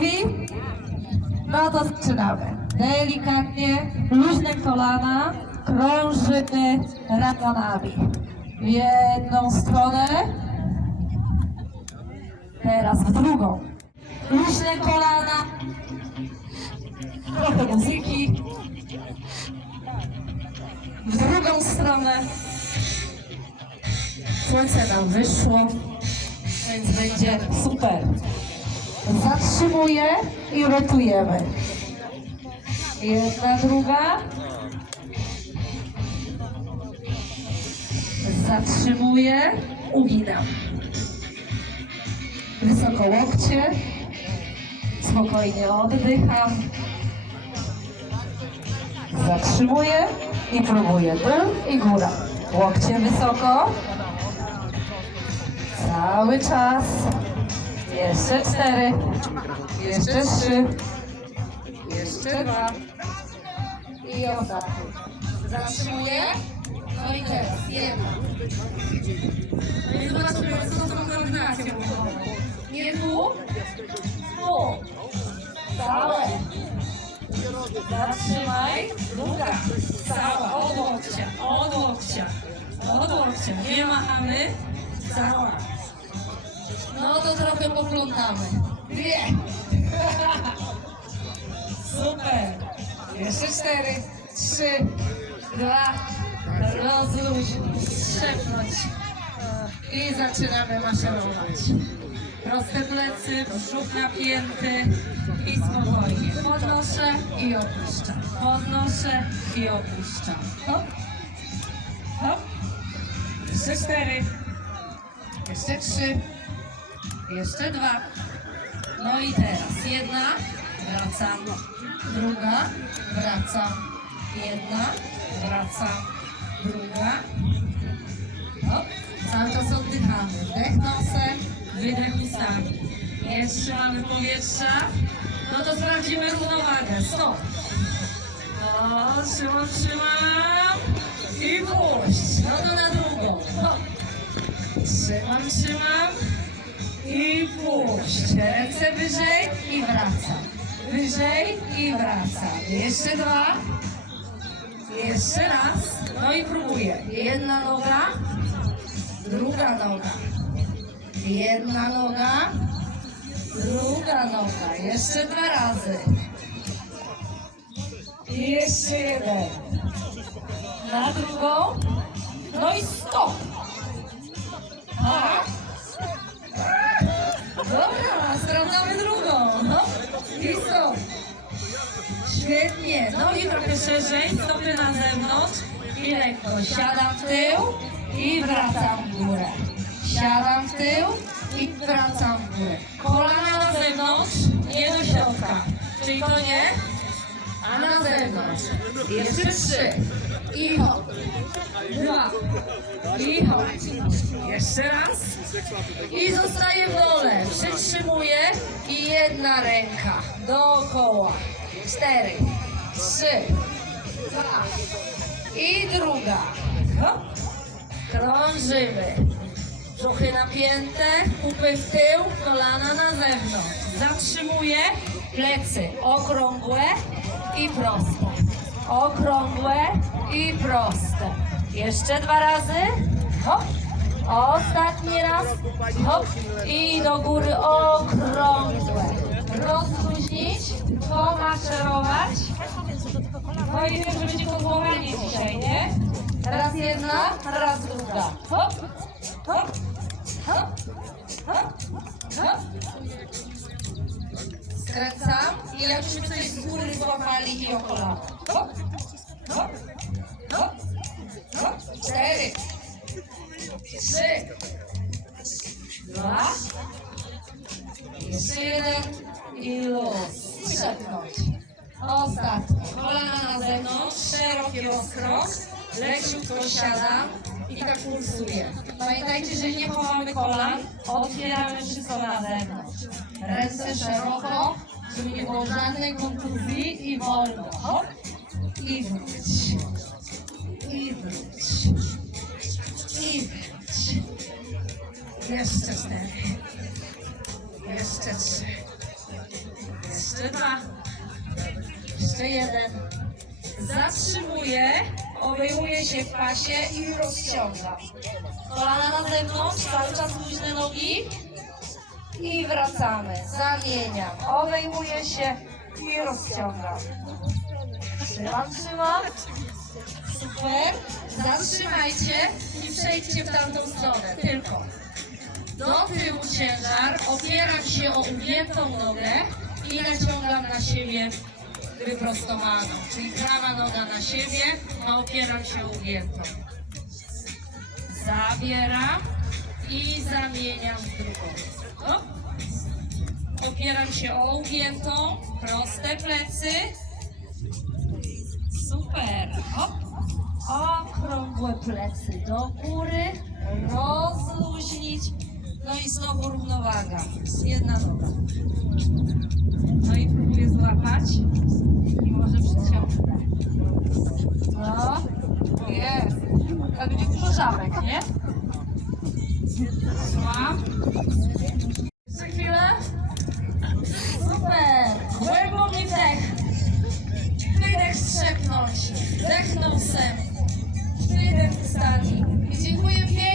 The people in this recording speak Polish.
Gotowi? No to zaczynamy. Delikatnie, luźne kolana, krążymy ramionami. W jedną stronę, teraz w drugą. Luźne kolana, trochę muzyki. W drugą stronę. Słońce nam wyszło, więc będzie super. Zatrzymuję i rotujemy. Jedna, druga. Zatrzymuję, uginam. Wysoko łokcie. Spokojnie oddycham. Zatrzymuję i próbuję. Dół i góra. Łokcie wysoko. Cały czas. Jeszcze cztery. Jeszcze trzy. Jeszcze dwa. I ostatni. Zatrzymuję. No i teraz jedna. No i zobaczymy, co z tą koordynacją. Nie tu. Tu. Całe. Zatrzymaj. Druga. Cała. Od łokcia. Od łokcia. Od łokcia. Nie machamy. Cała. No to trochę poplątamy. Dwie. Super. Jeszcze cztery, trzy, dwa, rozluź, strzepnąć. I zaczynamy maszerować. Proste plecy, brzuch napięty i spokojnie. Podnoszę i opuszczam. Podnoszę i opuszczam. Hop, hop. Jeszcze cztery. Jeszcze trzy. Jeszcze dwa. No i teraz jedna, wracam, druga, wracam, jedna, wracam, druga. Hop. Cały czas oddychamy. Wdech nosem, wydech ustami. Nie trzymamy powietrza. No to sprawdzimy równowagę. Stop. No, trzymam, trzymam. I puść. No to na drugą. Hop. Trzymam, trzymam. I puść. Ręce wyżej i wracam. Wyżej i wracam. Jeszcze dwa. Jeszcze raz. No i próbuję. Jedna noga. Druga noga. Jedna noga. Druga noga. Jeszcze dwa razy. Jeszcze jeden. Na drugą. No i stop. Tak. Świetnie. No i trochę szerzej, stopy na zewnątrz. I lekko siadam w tył i wracam w górę. Siadam w tył i wracam w górę. Kolana na zewnątrz, nie do środka. Czyli to nie, a na zewnątrz. Jeszcze trzy. I hop. Dwa. I hop. Jeszcze raz. I zostaje w dole. Przytrzymuję i jedna ręka dookoła. Cztery, trzy, dwa i druga. Hop. Krążymy. Brzuchy napięte, kupy w tył, kolana na zewnątrz. Zatrzymuję, plecy okrągłe i proste. Okrągłe i proste. Jeszcze dwa razy. Hop. Ostatni raz. Hop. I do góry okrągłe. Rozluźnić, pomaszerować. No i wiem, że będzie podłowanie dzisiaj, nie? Raz jedna, raz druga. Hop, hop, hop, hop, hop. Skręcam i jakbyśmy coś z góry złapali i o kolano. Hop, hop, hop, hop. Cztery, trzy, dwa, jeszcze jeden i luz. Trzepnąć. Ostatni. Kolana na zewnątrz, szeroki rozkrok, leciutko siadam i tak pulsuję. Pamiętajcie, że nie chowamy kolan, otwieramy wszystko na zewnątrz. Ręce szeroko, żeby nie było żadnej kontuzji i wolno. Hop. I wróć. I wróć. I wróć. Jeszcze cztery. Jeden. Zatrzymuję, obejmuję się w pasie i rozciągam. Kolana na zewnątrz, cały czas luźne nogi. I wracamy. Zamieniam. Obejmuję się i rozciągam. Trzymam, trzymam. Super. Zatrzymajcie i przejdźcie w tamtą stronę. Tylko. Do tyłu ciężar, opieram się o ugiętą nogę i naciągam na siebie wyprostowaną. Czyli prawa noga na siebie, a opieram się ugiętą. Zabieram i zamieniam w drugą. O. Opieram się o ugiętą, proste plecy. Super. Hop. Okrągłe plecy do góry, rozluźnić. No i znowu równowaga. Jedna noga. No i próbuję złapać. I może przyciągnę. No. Jest. Tak będzie dużo żabek, nie? Złam. Za chwilę. Super. Głęboki wdech. Wydech strzepnąć. Wdechnął sem. Wydech wystarczy. I dziękuję pięknie.